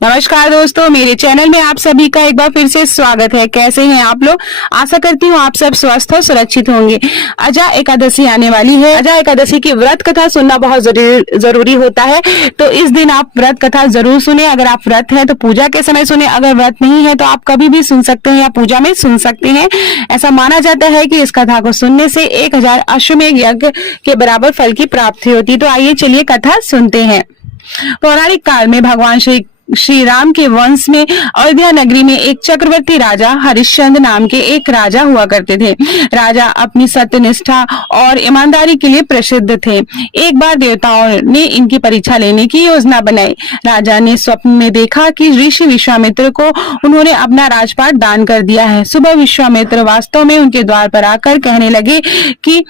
नमस्कार दोस्तों, मेरे चैनल में आप सभी का एक बार फिर से स्वागत है। कैसे हैं आप लोग? आशा करती हूँ आप सब स्वस्थ और सुरक्षित होंगे। अजा एकादशी आने वाली है। अजा एकादशी की व्रत कथा सुनना बहुत जरूरी होता है, तो इस दिन आप व्रत कथा जरूर सुने। अगर आप व्रत हैं तो पूजा के समय सुने, अगर व्रत नहीं है तो आप कभी भी सुन सकते हैं या पूजा में सुन सकते हैं। ऐसा माना जाता है कि इस कथा को सुनने से 1000 अश्वमेध यज्ञ के बराबर फल की प्राप्ति होती। तो आइए चलिए कथा सुनते हैं। पौराणिक काल में भगवान श्री राम के वंश में अयोध्या नगरी में एक चक्रवर्ती राजा हरिश्चंद्र नाम के एक राजा हुआ करते थे। राजा अपनी सत्यनिष्ठा और ईमानदारी के लिए प्रसिद्ध थे। एक बार देवताओं ने इनकी परीक्षा लेने की योजना बनाई। राजा ने स्वप्न में देखा कि ऋषि विश्वामित्र को उन्होंने अपना राजपाट दान कर दिया है। सुबह विश्वामित्र वास्तव में उनके द्वार पर आकर कहने लगे कि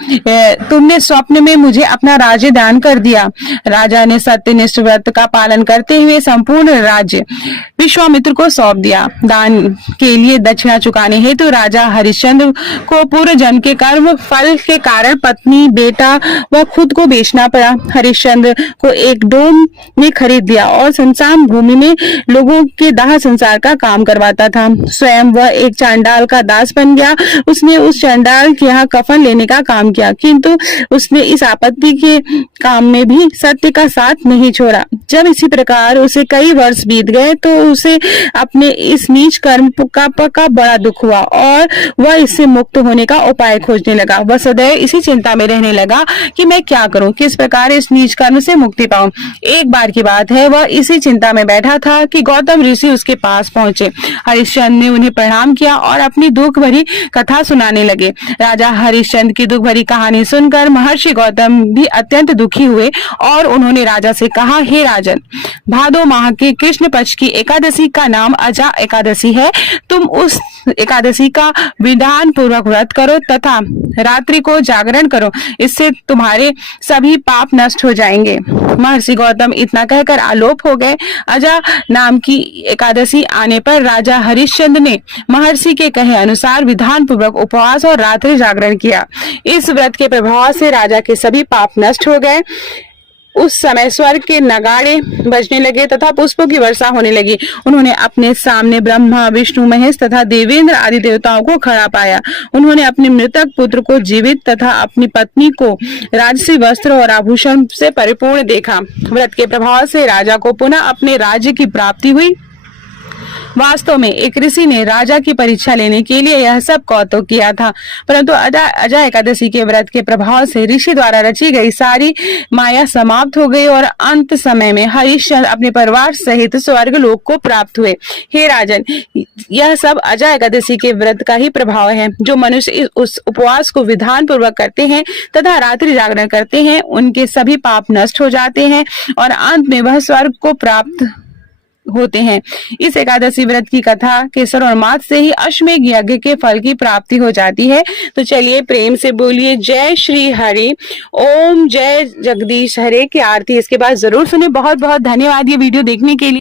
तुमने स्वप्न में मुझे अपना राज्य दान कर दिया। राजा ने सत्यनिष्ठ व्रत का पालन करते हुए संपूर्ण राज्य विश्वामित्र को सौंप दिया। दान के लिए दक्षिणा चुकाने हेतु राजा हरिश्चंद्र को पूर्व जन्म के कर्म फल के कारण पत्नी, बेटा व खुद को बेचना पड़ा। हरिश्चंद्र को एक डोम ने खरीद लिया और सुनसान भूमि में लोगों के दाह संसार का काम करवाता था। स्वयं वह एक चांडाल का दास बन गया। उसने उस चांडाल के यहाँ कफन लेने का काम किया, किंतु उसने इस आपत्ति के काम में भी सत्य का साथ नहीं छोड़ा। जब इसी प्रकार उसे कई वर्ष बीत गए तो उसे अपने इस नीच कर्म का बड़ा दुख हुआ और वह इससे मुक्त होने का उपाय खोजने लगा। वह सदैव इसी चिंता में रहने लगा कि मैं क्या करूं, किस प्रकार इस नीच कर्म से मुक्ति पाऊं। एक बार की बात है, वह इसी चिंता में बैठा था कि गौतम ऋषि उसके पास पहुंचे। हरिश्चंद्र ने उन्हें प्रणाम किया और अपनी दुख भरी कथा सुनाने लगे। राजा हरिश्चंद्र की दुख भरी कहानी सुनकर महर्षि गौतम भी अत्यंत दुखी हुए और उन्होंने राजा से कहा, हे राजन, भादो माह के कृष्ण पक्ष की एकादशी का नाम अजा एकादशी है। तुम उस एकादशी का विधान पूर्वक व्रत करो तथा रात्रि को जागरण करो, इससे तुम्हारे सभी पाप नष्ट हो जाएंगे। महर्षि गौतम इतना कहकर आलोप हो गए। अजा नाम की एकादशी आने पर राजा हरिश्चंद्र ने महर्षि के कहे अनुसार विधान पूर्वक उपवास और रात्रि जागरण किया। इस व्रत के प्रभाव से राजा के सभी पाप नष्ट हो गए। उस समय स्वर्ग के नगाड़े बजने लगे तथा पुष्पों की वर्षा होने लगी। उन्होंने अपने सामने ब्रह्मा, विष्णु, महेश तथा देवेंद्र आदि देवताओं को खड़ा पाया। उन्होंने अपने मृतक पुत्र को जीवित तथा अपनी पत्नी को राजसी वस्त्र और आभूषण से परिपूर्ण देखा। व्रत के प्रभाव से राजा को पुनः अपने राज्य की प्राप्ति हुई। वास्तव में एक ऋषि ने राजा की परीक्षा लेने के लिए यह सब कौतुक किया था, परंतु अजा एकादशी के व्रत के प्रभाव से ऋषि द्वारा रची गई सारी माया समाप्त हो गई और अंत समय में हरिश्चंद्र अपने परिवार सहित स्वर्ग लोक को प्राप्त हुए। हे राजन, यह सब अजा एकादशी के व्रत का ही प्रभाव है। जो मनुष्य उस उपवास को विधान पूर्वक करते हैं तथा रात्रि जागरण करते हैं, उनके सभी पाप नष्ट हो जाते हैं और अंत में वह स्वर्ग को प्राप्त होते हैं। इस एकादशी व्रत की कथा के श्रवण मात्र से ही अश्वमेध यज्ञ के फल की प्राप्ति हो जाती है। तो चलिए प्रेम से बोलिए जय श्री हरि, ओम जय जगदीश हरे की आरती इसके बाद जरूर सुने। बहुत बहुत धन्यवाद ये वीडियो देखने के लिए।